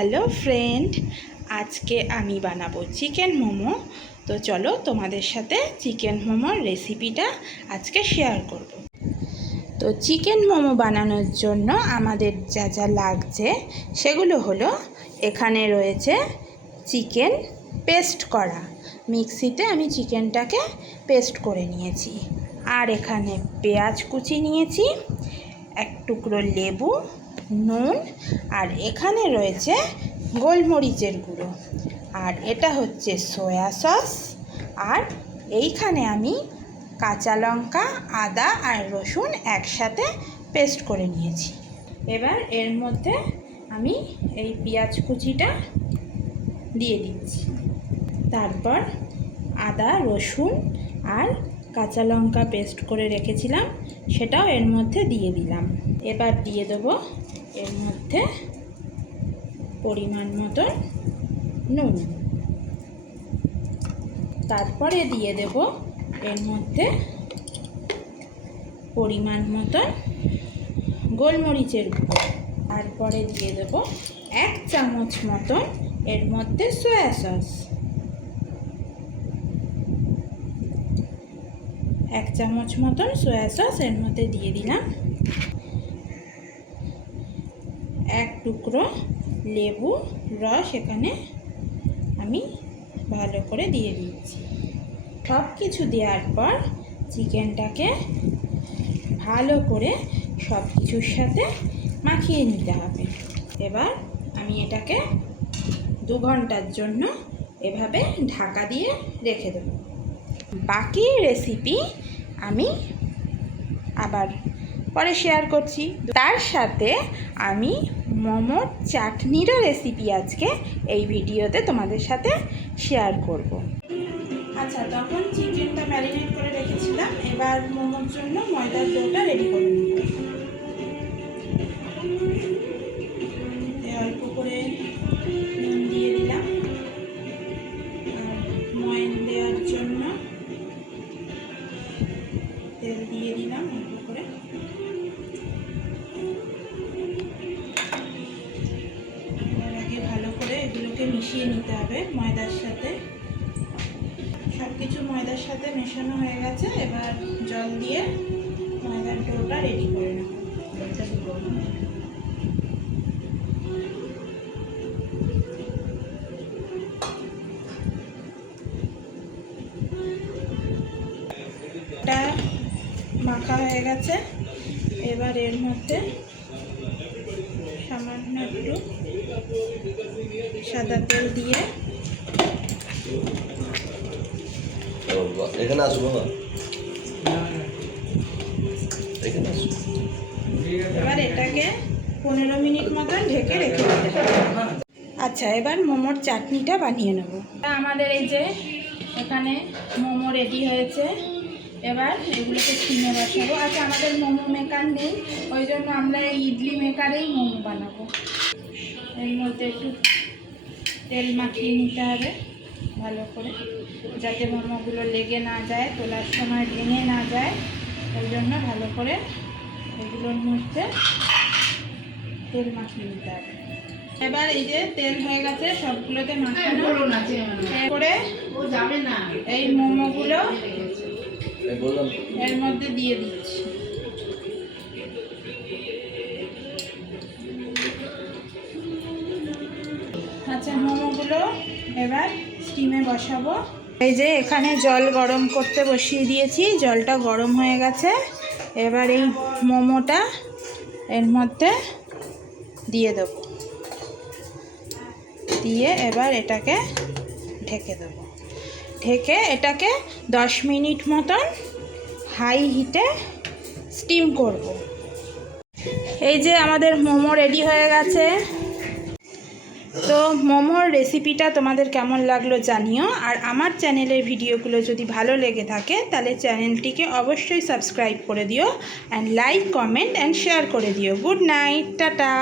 Hello friend, আজকে আমি বানাবো চিকেন মোমো। তো চলো তোমাদের সাথে চিকেন মোমোর রেসিপিটা আজকে শেয়ার করব। তো চিকেন মোমো বানানোর জন্য আমাদের যা যা লাগছে সেগুলো হলো, এখানে রয়েছে চিকেন পেস্ট করা, মিক্সিতে আমি চিকেনটাকে পেস্ট করে নিয়েছি। আর এখানে পেঁয়াজ কুচি নিয়েছি, এক টুকরো লেবু, নুন, আর এখানে রয়েছে গোলমরিচের গুঁড়ো, আর এটা হচ্ছে সয়া সস। আর এইখানে আমি কাঁচা লঙ্কা, আদা আর রসুন একসাথে পেস্ট করে নিয়েছি। এবার এর মধ্যে আমি এই পেঁয়াজ কুচিটা দিয়ে দিচ্ছি, তারপর আদা, রসুন আর কাঁচা লঙ্কা পেস্ট করে রেখেছিলাম সেটাও এর মধ্যে দিয়ে দিলাম। এবার দিয়ে দেবো এর মধ্যে পরিমাণ মতো নুন, তারপরে দিয়ে দেব এর মধ্যে পরিমাণ মতো গোলমরিচের গুঁড়ো, তারপরে দিয়ে দেব 1 চামচ মতন এর মধ্যে সয়া সস, 1 চামচ মতন সয়া সস এর মধ্যে দিয়ে দিলাম। 1 টুকরো লেবু রস এখানে আমি ভালো করে দিয়ে দিচ্ছি। সব কিছু দেওয়ার পর চিকেনটাকে ভালো করে সব কিছুর সাথে মাখিয়ে নিতে হবে। এবার আমি এটাকে 2 ঘন্টার জন্য এভাবে ঢাকা দিয়ে রেখে দেব। বাকি রেসিপি আমি আবার পরে শেয়ার করছি। তার সাথে আমি মোমোর চাটনিরও রেসিপি আজকে এই ভিডিওতে তোমাদের সাথে শেয়ার করব। আচ্ছা, তখন চিকেনটা ম্যারিনেট করে রেখেছিলাম, এবার মোমোর জন্য ময়দার ডোটা রেডি করে নেব। অল্প করে নুন দিয়ে দিলাম, আর ময়ন দেওয়ার জন্য তেল দিয়ে দিলাম অল্প করে। এবার আগে ভালো করে এগুলোকে মিশিয়ে নিতে হবে ময়দার সাথে। সব কিছু ময়দার সাথে মেশানো হয়ে গেছে, এবার জল দিয়ে ময়দার ডোটা রেডি করে নেব। এটা মাখা হয়ে গেছে, এবার এর মধ্যে সামান্য একটু সাদা তেল দিয়ে এখানে আসবো না, এবার এটাকে 15 মিনিট মতন ঢেকে রেখে দিতে হবে। আচ্ছা, এবার মোমোর চাটনিটা বানিয়ে নেব। আমাদের এই যে এখানে মোমো রেডি হয়েছে, এবার এগুলোকে স্টিমে বসাবো। আচ্ছা, আমাদের মোমো মেকার নেই, ওই জন্য আমরা এই ইডলি মেকারেই মোমো বানাবো। এর মধ্যে একটু তেল মাখিয়ে নিতে হবে ভালো করে, যাতে মোমোগুলো লেগে না যায়, তোলার সময় ভেঙে না যায়, ওই জন্য ভালো করে এগুলোর মধ্যে তেল মাখিয়ে নিতে হবে। এবার এই যে তেল হয়ে গেছে সবগুলোতে মাখানো করে এই মোমোগুলো এর মধ্যে দিয়ে দিচ্ছি। আচ্ছা, মোমোগুলো এবার স্টিমে বসাবো। এই যে এখানে জল গরম করতে বসিয়ে দিয়েছি, জলটা গরম হয়ে গেছে। এবার এই মোমোটা এর মধ্যে দিয়ে দেব, দিয়ে এবার এটাকে ঢেকে দেব। ঢেকে এটাকে 10 মিনিট মতন হাই হিটে স্টিম করব। এই যে আমাদের মোমো রেডি হয়ে গেছে। তো মোমোর রেসিপিটা তোমাদের কেমন লাগলো জানিও, আর আমার চ্যানেলের ভিডিওগুলো যদি ভালো লেগে থাকে তাহলে চ্যানেলটিকে অবশ্যই সাবস্ক্রাইব করে দিও, and like, comment and share করে দিও। Good night, tata.